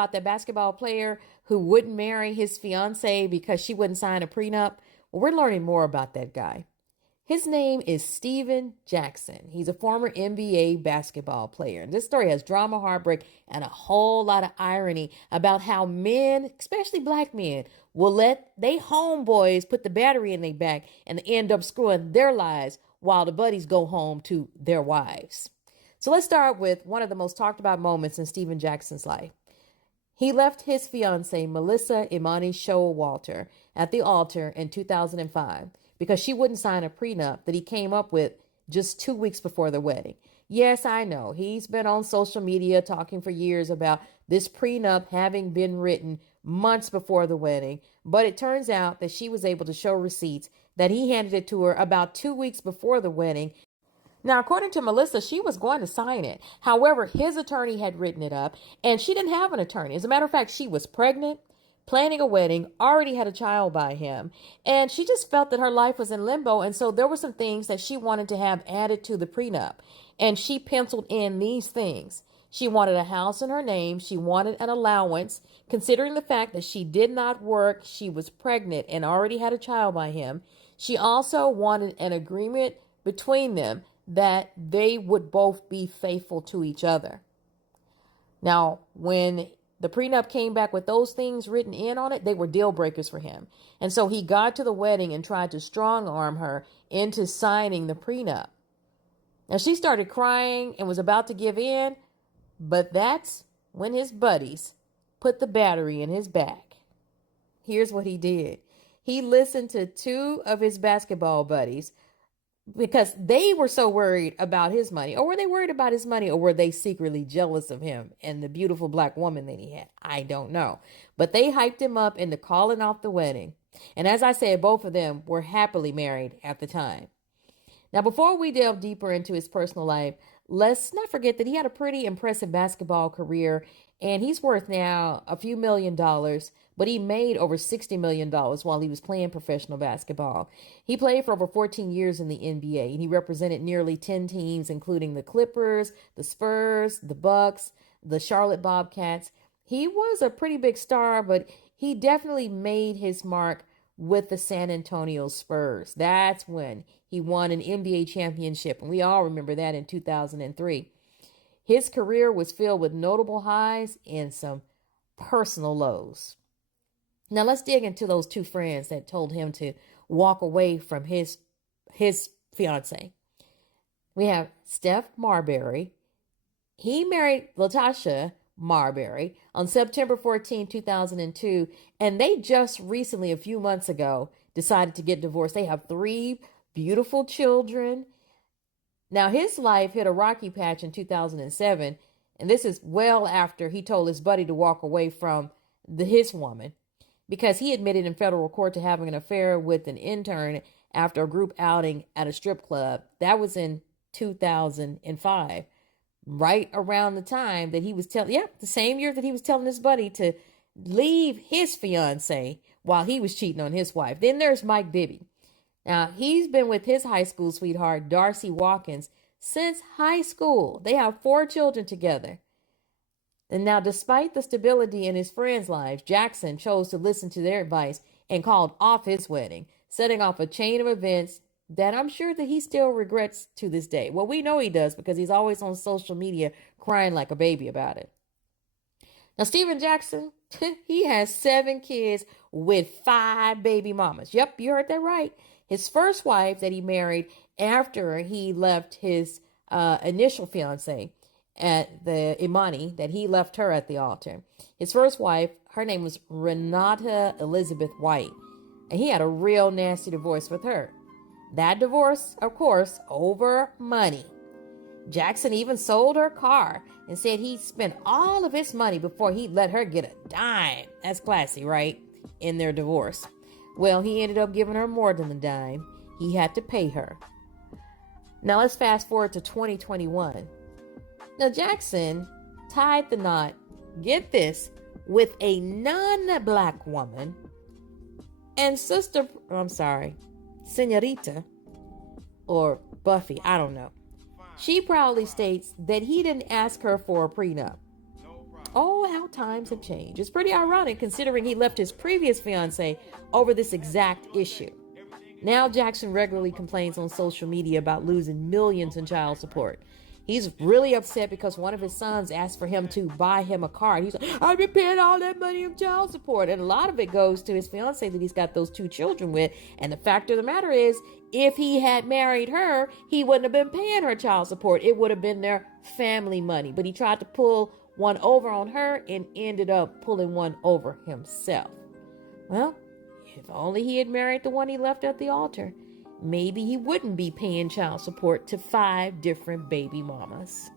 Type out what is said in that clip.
about that basketball player who wouldn't marry his fiance because she wouldn't sign a prenup? Well, we're learning more about that guy. His name is Steven Jackson. He's a former NBA basketball player. This story has drama, heartbreak, and a whole lot of irony about how men, especially black men, will let they homeboys put the battery in their back and end up screwing their lives while the buddies go home to their wives. So let's start with one of the most talked about moments in Steven Jackson's life. He left his fiancee, Melissa Imani Showalter, at the altar in 2005 because she wouldn't sign a prenup that he came up with just 2 weeks before the wedding. Yes, I know. He's been on social media talking for years about this prenup having been written months before the wedding, but it turns out that she was able to show receipts that he handed it to her about 2 weeks before the wedding. Now, according to Melissa, she was going to sign it. However, his attorney had written it up, and she didn't have an attorney. As a matter of fact, she was pregnant, planning a wedding, already had a child by him, and she just felt that her life was in limbo, and so there were some things that she wanted to have added to the prenup, and she penciled in these things. She wanted a house in her name. She wanted an allowance, considering the fact that she did not work, she was pregnant, and already had a child by him. She also wanted an agreement between them that they would both be faithful to each other. Now, when the prenup came back with those things written in on it, they were deal breakers for him. And so he got to the wedding and tried to strong arm her into signing the prenup. Now, she started crying and was about to give in, but that's when his buddies put the battery in his back. Here's what he did. He listened to two of his basketball buddies because they were so worried about his money. Or were they worried about his money, or were they secretly jealous of him and the beautiful black woman that he had? I don't know. But they hyped him up into calling off the wedding. And as I said, both of them were happily married at the time. Now, before we delve deeper into his personal life, let's not forget that he had a pretty impressive basketball career, and he's worth now a few $1,000,000, but he made over $60 million while he was playing professional basketball. He played for over 14 years in the NBA, and he represented nearly 10 teams, including the Clippers, the Spurs, the Bucks, the Charlotte Bobcats. He was a pretty big star, but he definitely made his mark with the San Antonio Spurs. That's when he won an NBA championship, and we all remember that in 2003. His career was filled with notable highs and some personal lows. Now let's dig into those two friends that told him to walk away from his fiance. We have Steph Marbury. He married Latasha Marbury on September 14, 2002, and they just recently, a few months ago, decided to get divorced. They have 3 beautiful children. Now, his life hit a rocky patch in 2007, and this is well after he told his buddy to walk away from his woman because he admitted in federal court to having an affair with an intern after a group outing at a strip club. That was in 2005. Right around the time that he was the same year that he was telling his buddy to leave his fiance while he was cheating on his wife. Then there's Mike Bibby. Now, he's been with his high school sweetheart, Darcy Watkins, since high school. They have 4 children together. And now, despite the stability in his friends' lives, Jackson chose to listen to their advice and called off his wedding, setting off a chain of events that I'm sure that he still regrets to this day. Well, we know he does because he's always on social media crying like a baby about it. Now, Steven Jackson, he has 7 kids with 5 baby mamas. Yep, you heard that right. His first wife that he married after he left his initial fiance at the Imani, that he left her at the altar. His first wife, her name was Renata Elizabeth White, and he had a real nasty divorce with her. That divorce, of course, over money. Jackson even sold her car and said he spent all of his money before he let her get a dime. That's classy, right? In their divorce. Well, he ended up giving her more than a dime. He had to pay her. Now let's fast forward to 2021. Now Jackson tied the knot, get this, with a non-black woman and Senorita, or Buffy, I don't know. She proudly states that he didn't ask her for a prenup. Oh, how times have changed. It's pretty ironic considering he left his previous fiancee over this exact issue. Now Jackson regularly complains on social media about losing millions in child support. He's really upset because one of his sons asked for him to buy him a car. He's like, I've been paying all that money in child support. And a lot of it goes to his fiancee that he's got those 2 children with. And the fact of the matter is, if he had married her, he wouldn't have been paying her child support. It would have been their family money. But he tried to pull one over on her and ended up pulling one over himself. Well, if only he had married the one he left at the altar, maybe he wouldn't be paying child support to 5 different baby mamas.